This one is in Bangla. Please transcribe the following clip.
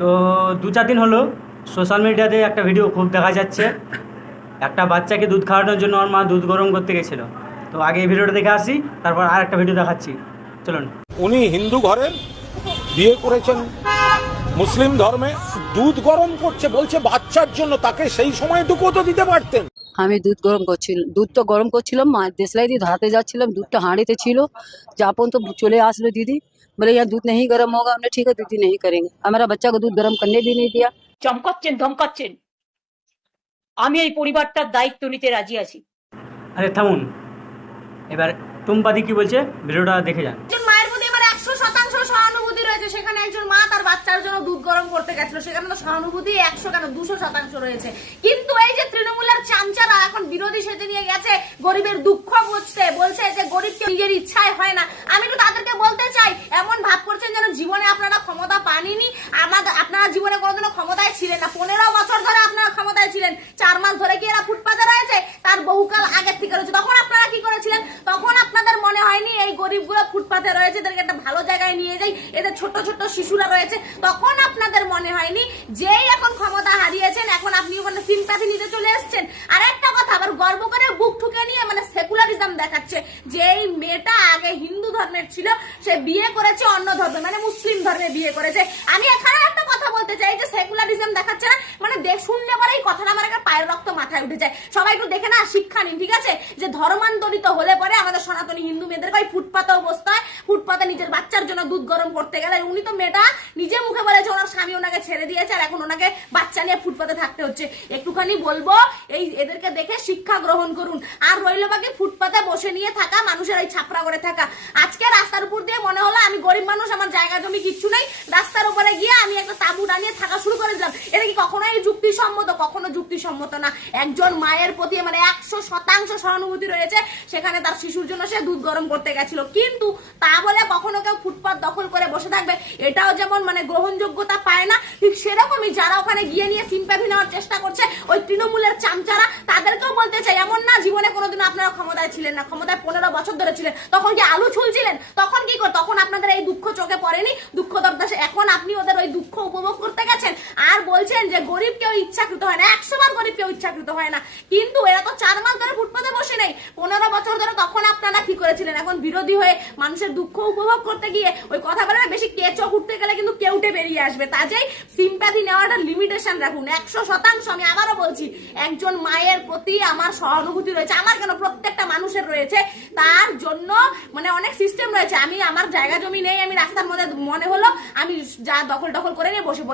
তো 2-4 দিন হলো সোশ্যাল মিডিয়াতে একটা ভিডিও খুব দেখা যাচ্ছে। একটা বাচ্চাকে দুধ খাওয়ানোর জন্য ওর মা দুধ গরম করতে গেছিলো। তো আগে এই ভিডিওটা দেখে আসি, তারপর আর একটা ভিডিও দেখাচ্ছি, চলুন। উনি হিন্দু ঘরের, বিয়ে করেছেন মুসলিম ধর্মে, দুধ গরম করছে বলছে বাচ্চার জন্য। তাকে সেই সময়টুকু তো দিতে পারতেন। আমি দুধ গরম করছিলাম, দুধ তো গরম করছিলাম, দেশলাই দিয়ে ধরাতে যাচ্ছিলাম, দুধটা হাঁড়িতে ছিল। जापन तो चले आसलो दीदी, बोले यहाँ दूध नहीं गर्म होगा। हमने ठीक है दीदी नहीं करेंगे। हमारा बच्चा को दूध गर्म करने भी नहीं दिया। চমকাচ্ছেন ধমকাচ্ছেন, আমি এই পরিবারটার দায়িত্ব নিতে রাজি আছি। আরে থামুন, এবার টুম্পাদি কি বলছে ভিডিওটা দেখে যান। একজন মায়ের প্রতি আমার 100% সহানুভূতি রয়েছে। সেখানে একজন মা তার বাচ্চার জন্য দুধ গরম করতে গেছিল, সেখানে তো সহানুভূতি 100 কেন 200% রয়েছে। কিন্তু এই যে তৃণমূলের চামচারা এখন বিরোধী সেজে নিয়ে গেছে গরিবের দুঃখ বুঝতে, বলছে যে গরিবকে নিজের ইচ্ছায় হয় না। আমি তো তাদেরকে বলতে চাই, এমন ভাব করছেন যেন জীবনে আপনারা ক্ষমতা পাননি। আপনারা জীবনে কোনোদিনও ক্ষমতায় ছিলেন না। 15 বছর ধরে আপনারা ক্ষমতায় ছিলেন, 4 মাস ধরে কি এরা ফুটপাতে রয়েছে? তার বহুকাল আগের থেকে রয়েছে। তখন আপনারা কি করেছিলেন? তখন আপনাদের মনে হয়নি এই গরিবগুলো ফুটপাতে রয়েছে, এদেরকে একটা ভালো জায়গায় নিয়ে যাই, এদের ছোট ছোট শিশুরা রয়েছে। তখন আপনাদের মনে হয়নি। যেই এখন ক্ষমতা হারিয়েছেন, এখন আপনি ওখানে সিম্প্যাথি নিতে চলে এসেছেন। আর একটা কথা আবার গর্ব করে বুক ঠুকে নিয়ে মানে সেকুলারিজম দেখাচ্ছে, যে এই মেয়েটা আগে হিন্দু ধর্মের ছিল, সে বিয়ে করেছে অন্য ধর্মে, মানে মুসলিম ধর্মে বিয়ে করেছে। আমি এখানে একটা কথা বলতে চাই, যে সেকুলারিজম দেখাচ্ছে না, মানে শুনলে পরে এই কথাটা আমার একটা পায়ের রক্ত মাথায় উঠে যায়। সবাই একটু দেখে না, শিক্ষা নিন, ঠিক আছে? যে ধর্মান্তরিত হলে পরে আমাদের সনাতনী হিন্দু মেয়েদেরকে ওই ফুটপাতেও বসতে হয়। ফুটপাতে নিজের বাচ্চার জন্য দুধ গরম করতে গেলে উনি তো মেয়েটা নিজে মুখে বলেছে ওনার স্বামী ওনাকে ছেড়ে দিয়েছে, আর এখন ওনাকে বাচ্চা নিয়ে ফুটপাতে থাকতে হচ্ছে। একটুখানি বলবো, এই এদেরকে দেখে শিক্ষা গ্রহণ করুন। আর রইল বাকি ফুটপাতে বসে নিয়ে থাকা, মানুষের ওই ছাপড়া করে থাকা। আজকে রাস্তার উপর দিয়ে মনে হলো আমি গরিব মানুষ, আমার জায়গা জমি কিচ্ছু নেই, রাস্তার উপরে গিয়ে আমি একটা তাঁবু টানিয়ে থাকা শুরু করে দিলাম। এটা কি কখনোই যুক্তিসম্মত? কখনো যুক্তিসম্মত না। একজন মায়ের প্রতি মানে 100% সহানুভূতি রয়েছে, সেখানে তার শিশুর জন্য সে দুধ গরম করতে গেছিল। কিন্তু তা বলে কখনো কেউ ফুটপাত দখল করে বসে থাকবে, এটাও যেমন মানে গ্রহণযোগ্যতা পায় না, ঠিক সেরকমই যারা ওখানে গিয়ে নিয়ে সিম্প্যাথি নেওয়ার চেষ্টা করছে ওই তৃণমূলের চামচারা, তাদেরকেও বলতে চাই, এমন না জীবনে কোনোদিন আপনারা ক্ষমতায় ছিলেন না, ক্ষমতায় 15 বছর ধরে ছিলেন। তখন কি আলু ছুলছিলেন? তখন কি করে? তখন আপনাদের এই দুঃখ চোখে পড়েনি, দুঃখ দর্দাসে। এখন আপনি ওদের ওই দুঃখ উপভোগ করতে গেছেন আর বলছেন যে গরিব কেউ ইচ্ছাকৃত হয় না। 100 বার গরিব কেউ ইচ্ছাকৃত হয় না, কিন্তু এরা তো 4 মাস ধরে ফুটপাতে বসে নেই, 15 বছর ধরে। তখন আপনারা কি করেছিলেন? এখন বিরোধী হয়ে মানুষের দুঃখ উপভোগ করতে গিয়ে ওই কথা বলে বেশি কেচো উঠতে গেলে কিন্তু কেউটে বেরিয়ে আসবে। তাজেই সিম্প্যাথি নেওয়াটা লিমিটেশন রাখুন। 100% আমি আবারও বলছি, একজন মায়ের প্রতি আমার সহানুভূতি রয়েছে, আমার কেন প্রত্যেকটা মানুষের রয়েছে। তার জন্য মানে অনেক সিস্টেম রয়েছে। আমি আমার জায়গা জমি নেই, আমি রাস্তার মধ্যে মনে হলো আমি যা দখল করে নিয়ে বসে পড়লাম।